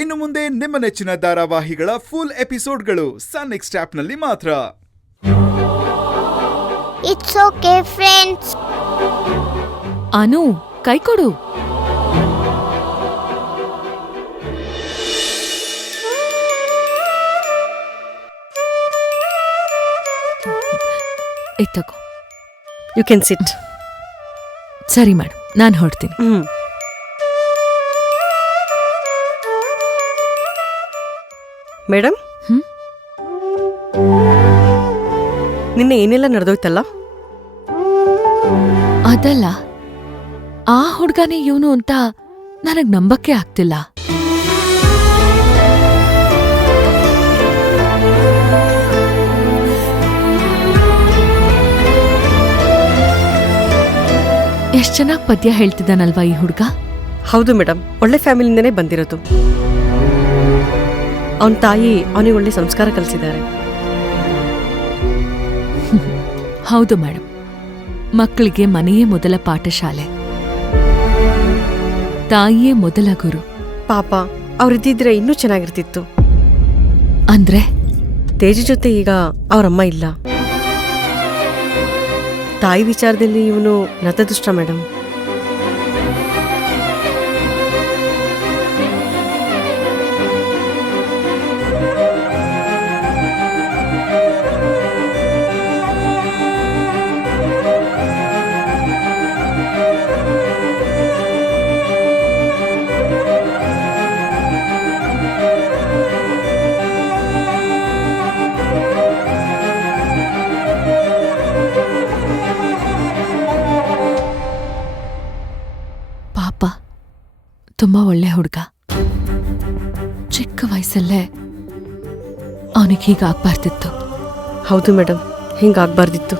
ಇನ್ನು ಮುಂದೆ ನಿಮ್ಮ ನೆಚ್ಚಿನ ಧಾರಾವಾಹಿಗಳ ಫುಲ್ ಎಪಿಸೋಡ್ಗಳು ಸನ್ ನೆಕ್ಸ್ಟ್ ಆಪ್ನಲ್ಲಿ ಮಾತ್ರ. It's okay friends. ಅನು, ಕೈ ಕೊಡು. ಇತ್ತಗೋ. You can sit. ಸರಿ ಮೇಡಮ್, ನಾನು ಹೊರಡ್ತೀನಿ. ಮೇಡಮ್, ನಿನ್ನೆ ಏನೆಲ್ಲ ನಡೆದೋಯ್ತಲ್ಲ? ಅದಲ್ಲ, ಆ ಹುಡ್ಗನೇ ಇವನು ಅಂತ ನನಗ್ ನಂಬಕ್ಕೆ ಆಗ್ತಿಲ್ಲ. ಎಷ್ಟ್ ಚೆನ್ನಾಗ್ ಪದ್ಯ ಹೇಳ್ತಿದ್ದಾನಲ್ವಾ ಈ ಹುಡ್ಗ? ಹೌದು ಮೇಡಮ್, ಒಳ್ಳೆ ಫ್ಯಾಮಿಲಿಯಿಂದನೇ ಬಂದಿರೋದು. ಅವನ ತಾಯಿ ಅವನಿಗೆ ಒಳ್ಳೆ ಸಂಸ್ಕಾರ ಕಲಿಸಿದ್ದಾರೆ. ಹೌದು ಮೇಡಮ್, ಮಕ್ಕಳಿಗೆ ಮನೆಯೇ ಮೊದಲ ಪಾಠಶಾಲೆ, ತಾಯಿಯೇ ಮೊದಲ ಗುರು. ಪಾಪ ಅವ್ರಿದ್ದಿದ್ರೆ ಇನ್ನೂ ಚೆನ್ನಾಗಿರ್ತಿತ್ತು. ಅಂದ್ರೆ ತೇಜು ಜೊತೆ ಈಗ ಅವರಮ್ಮ ಇಲ್ಲ. ತಾಯಿ ವಿಚಾರದಲ್ಲಿ ಇವನು ನತದುಷ್ಟ ಮೇಡಮ್. ತುಂಬಾ ಒಳ್ಳೆ ಹುಡ್ಗ. ಚಿಕ್ಕ ವಯಸ್ಸಲ್ಲೇ ಅವನಿಗೆ ಹೀಗಾಗ್ಬಾರ್ದಿತ್ತು. ಹೌದು ಮೇಡಮ್, ಹಿಂಗಾಗ್ಬಾರ್ದಿತ್ತು.